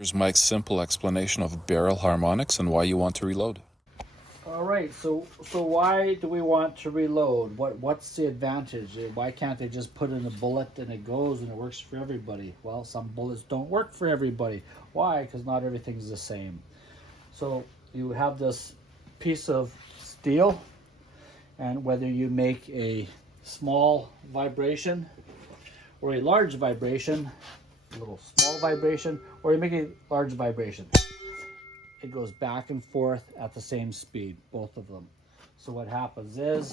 Here's Mike's simple explanation of barrel harmonics and why you want to reload. All right, so why do we want to reload? What's the advantage? Why can't they just put in a bullet and it goes and it works for everybody? Well, some bullets don't work for everybody. Why? Because not everything's the same. So you have this piece of steel, and whether you make a small vibration or a large vibration, a little small vibration, or you make a large vibration, it goes back and forth at the same speed, both of them. So what happens is,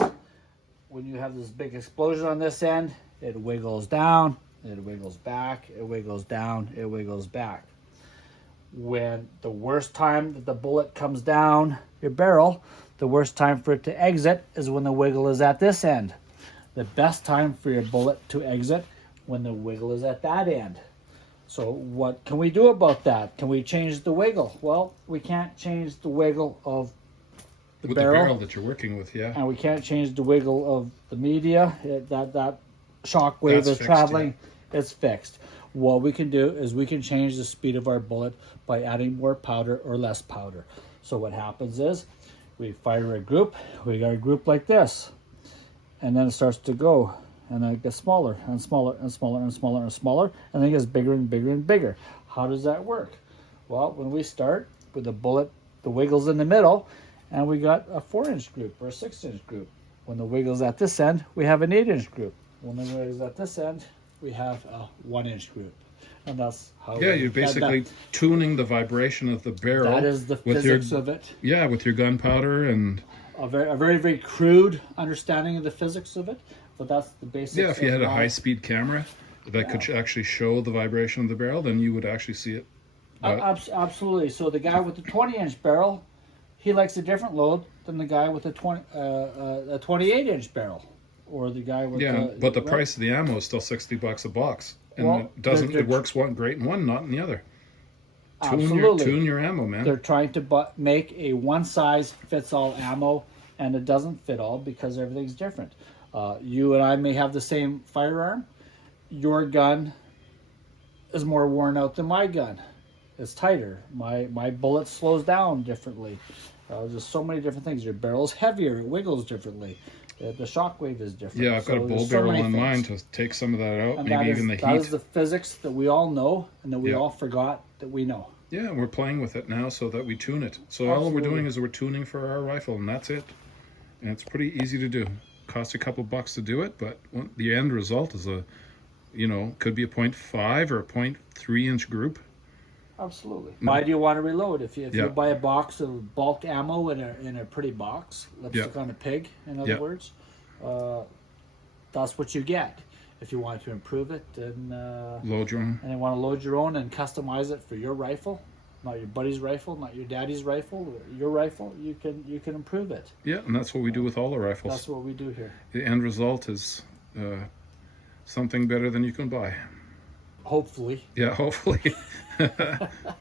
when you have this big explosion on this end, it wiggles down, it wiggles back, it wiggles down, it wiggles back. When the worst time that the bullet comes down your barrel, the worst time for it to exit is when the wiggle is at this end. The best time for your bullet to exit when the wiggle is at that end. So what can we do about that? Can we change the wiggle? Well, we can't change the wiggle of the barrel that you're working with, yeah. and we can't change the wiggle of the media. That shock wave That's is fixed, traveling. Yeah. It's fixed. What we can do is we can change the speed of our bullet by adding more powder or less powder. So what happens is we fire a group. We got a group like this, and then it starts to go. And then it gets smaller and smaller and smaller and smaller and smaller, and then it gets bigger and bigger and bigger. How does that work? Well, when we start with the bullet, the wiggle's in the middle, and we got a 4-inch group or a 6-inch group. When the wiggle's at this end, we have an 8-inch group. When the wiggle's at this end, we have a 1-inch group. And that's how you're basically tuning the vibration of the barrel. That is the physics of it. Yeah, with your gunpowder and A very, very crude understanding of the physics of it. But that's the basics. yeah, if you had a high-speed camera that could actually show the vibration of the barrel, then you would actually see it. Absolutely. So the guy with the 20-inch barrel, he likes a different load than the guy with a 28-inch barrel, or the guy with but the price of the ammo is still $60 a box, and it works great in one, not in the other. Tune your ammo, man. They're trying to make a one-size-fits-all ammo, and it doesn't fit all because everything's different. You and I may have the same firearm. Your gun is more worn out than my gun. It's tighter. My bullet slows down differently. There's so many different things. Your barrel's heavier. It wiggles differently. The shock wave is different. Yeah, I've got a bull barrel on mine to take some of that out. And maybe even the heat. That is the physics that we all know and that we all forgot that we know. Yeah, we're playing with it now so that we tune it. So all we're doing is we're tuning for our rifle, and that's it. And it's pretty easy to do. Costs a couple bucks to do it, but the end result is could be a 0.5 or a 0.3-inch group. Absolutely. Why do you want to reload? If you buy a box of bulk ammo in a pretty box, lipstick on a pig, in other words, that's what you get. If you want to improve it, then load your own. And you want to load your own and customize it for your rifle, not your buddy's rifle, not your daddy's rifle, your rifle, you can improve it. Yeah, and that's what we do with all the rifles. That's what we do here. The end result is something better than you can buy. Hopefully. Yeah, hopefully.